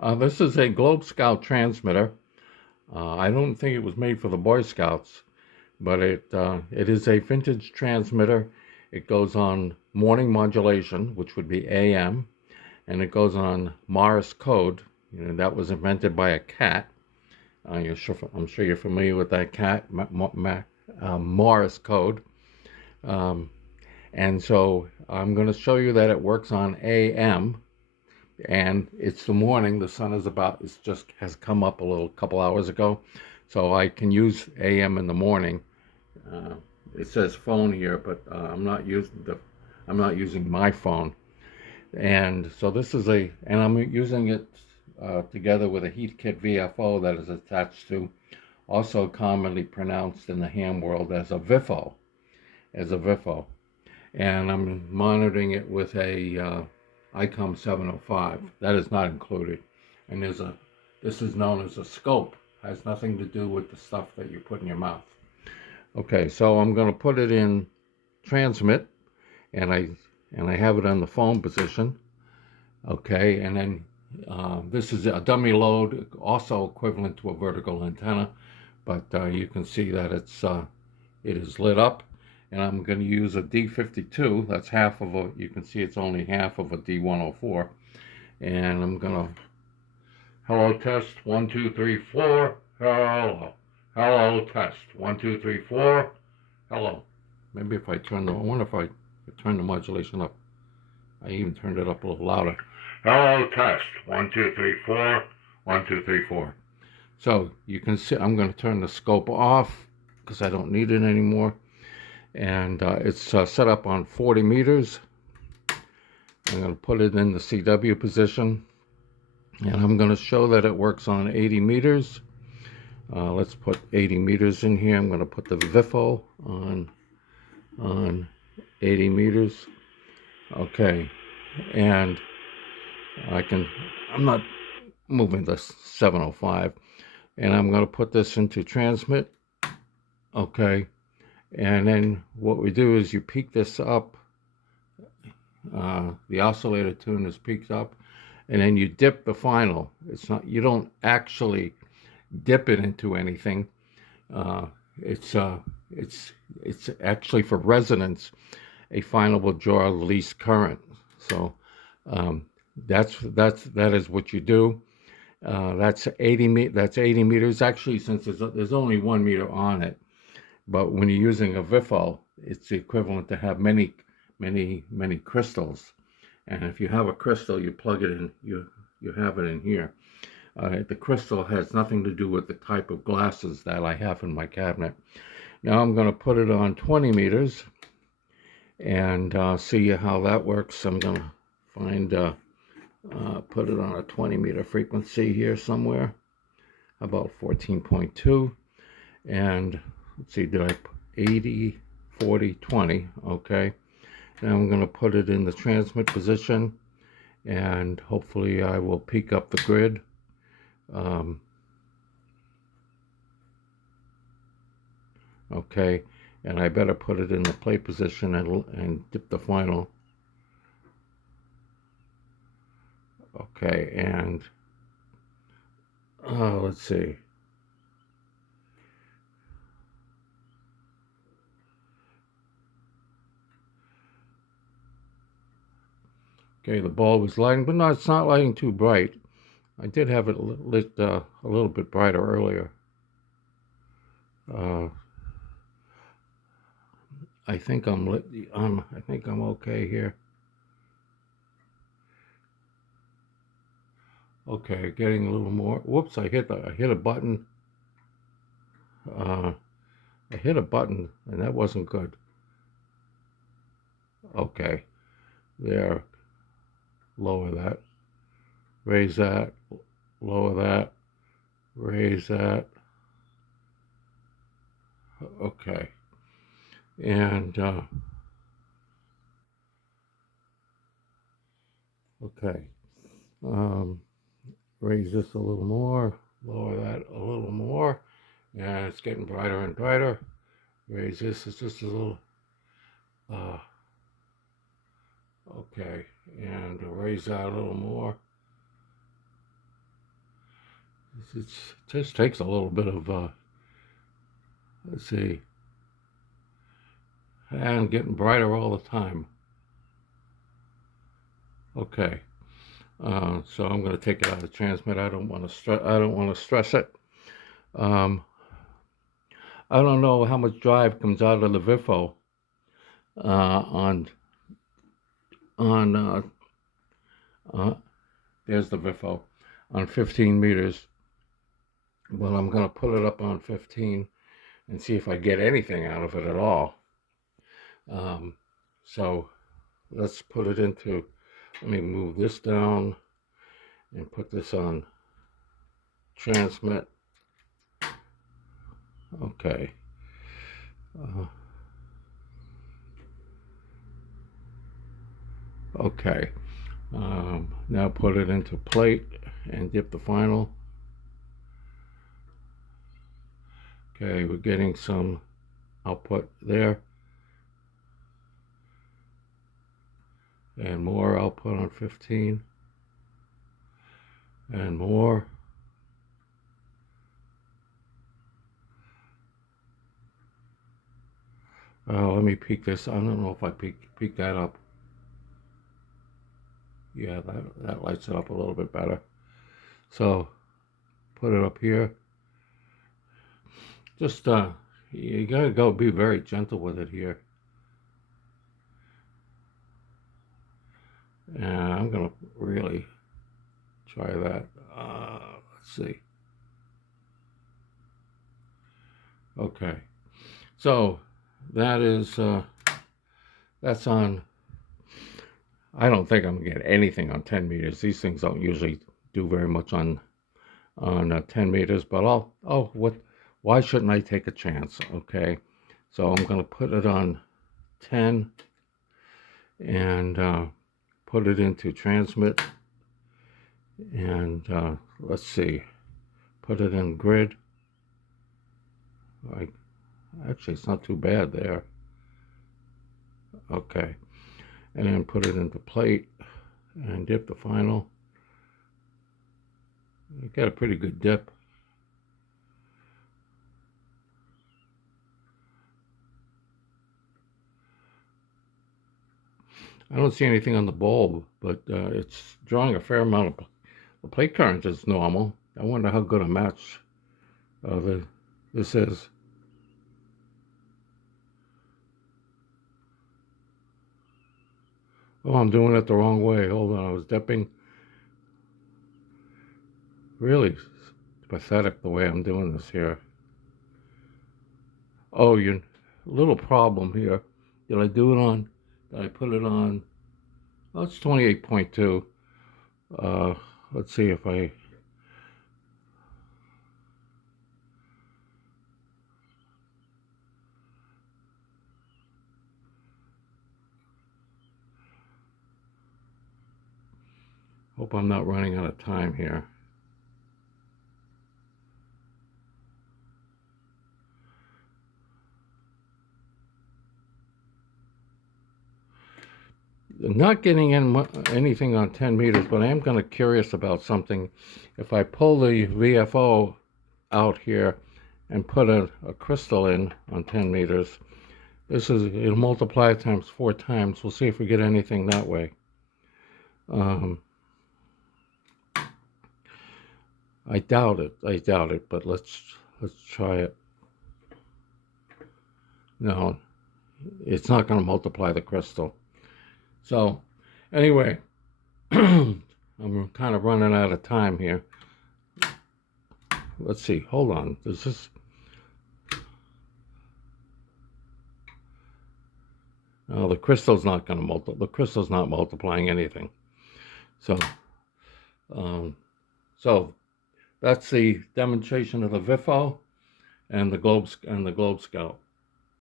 This is a Globe Scout transmitter. I don't think it was made for the Boy Scouts, but it is a vintage transmitter. It goes on morning modulation, which would be AM, and it goes on Morse code. That was invented by a cat. I'm sure you're familiar with that cat, Morse code. Um, and so I'm going to show you that it works on AM, and it's the morning. The sun it's just has come up a couple hours ago, so I can use AM in the morning. Uh, it says phone here, but I'm not using my phone. And so and I'm using it together with a Heathkit VFO that is attached to, also commonly pronounced in the ham world as a VFO. And I'm monitoring it with a ICOM 705. That is not included. And this is known as a scope. Has nothing to do with the stuff that you put in your mouth. Okay, so I'm going to put it in transmit, and I have it on the phone position. Okay, and then this is a dummy load, also equivalent to a vertical antenna, but you can see that it is lit up. And I'm going to use a D52. That's you can see it's only half of a D104. And I'm going to, hello, test, 1, 2, 3, 4, hello. Hello, test, 1, 2, 3, 4, hello. Maybe if I wonder if I turn the modulation up. I even turned it up a little louder. Hello, test, 1, 2, 3, 4, 1, 2, 3, 4. So you can see I'm going to turn the scope off because I don't need it anymore. And it's set up on 40 meters. I'm going to put it in the CW position, and I'm going to show that it works on 80 meters. Let's put 80 meters in here. I'm going to put the VFO on 80 meters. Okay, and I'm not moving the 705, and I'm going to put this into transmit. Okay. And then what we do is you peak this up. The oscillator tune is peaked up, and then you dip the final. You don't actually dip it into anything. Uh, it's actually for resonance. A final will draw least current. So that is what you do. That's 80 meters. Actually, since there's only 1 meter on it. But when you're using a VFO, it's the equivalent to have many crystals. And if you have a crystal, you plug it in, you have it in here. The crystal has nothing to do with the type of glasses that I have in my cabinet. Now I'm going to put it on 20 meters and see how that works. I'm going to put it on a 20 meter frequency here somewhere, about 14.2. And let's see, did I put 80, 40, 20? Okay. Now I'm going to put it in the transmit position, and hopefully I will peak up the grid. Okay, and I better put it in the play position and dip the final. Okay, and let's see. Okay, the bulb is lighting, but no, it's not lighting too bright. I did have it lit a little bit brighter earlier. I think I'm lit. I think I'm okay here. Okay, getting a little more. Whoops! I hit a button. I hit a button, and that wasn't good. Okay, there. Lower that. Raise that. Lower that. Raise that. Okay, and okay. Raise this a little more. Lower that a little more. And it's getting brighter and brighter. Raise this. It's just a little. Okay, and raise that a little more. It just takes a little bit of, let's see, and getting brighter all the time. Okay, so I'm going to take it out of transmit. I don't want to stress. I don't want to stress it. I don't know how much drive comes out of the VFO on there's the VFO on 15 meters. Well, I'm going to put it up on 15 and see if I get anything out of it at all. So let's put it into, let me move this down and put this on transmit. Okay. Okay. Now put it into plate and dip the final. Okay, we're getting some output there. And more output on 15. And more. Let me peek this. I don't know if I peek that up. Yeah, that lights it up a little bit better. So put it up here. Just you gotta be very gentle with it here. And I'm gonna really try that. Let's see. Okay, so that is that's on. I don't think I'm gonna get anything on 10 meters. These things don't usually do very much on 10 meters, but why shouldn't I take a chance? Okay, so I'm gonna put it on 10 and put it into transmit, and let's see, put it in grid. Actually, it's not too bad there. Okay, and then put it into plate and dip the final. You got a pretty good dip. I don't see anything on the bulb, but it's drawing a fair amount of, the plate current is normal. I wonder how good a match this is. Oh, I'm doing it the wrong way. Hold on, I was dipping. Really pathetic the way I'm doing this here. Oh, little problem here. Did I do it on, did I put it on, oh, it's 28.2. Let's see if I, hope I'm not running out of time here. Not getting anything on 10 meters, but I am kind of curious about something. If I pull the VFO out here and put a crystal in on 10 meters, it'll multiply times 4 times. We'll see if we get anything that way. I doubt it, but let's try it. No, it's not going to multiply the crystal. So, anyway, I'm kind of running out of time here. Let's see, hold on, does this... No, the crystal's not going to the crystal's not multiplying anything. So, that's the demonstration of the VFO and the globe scout.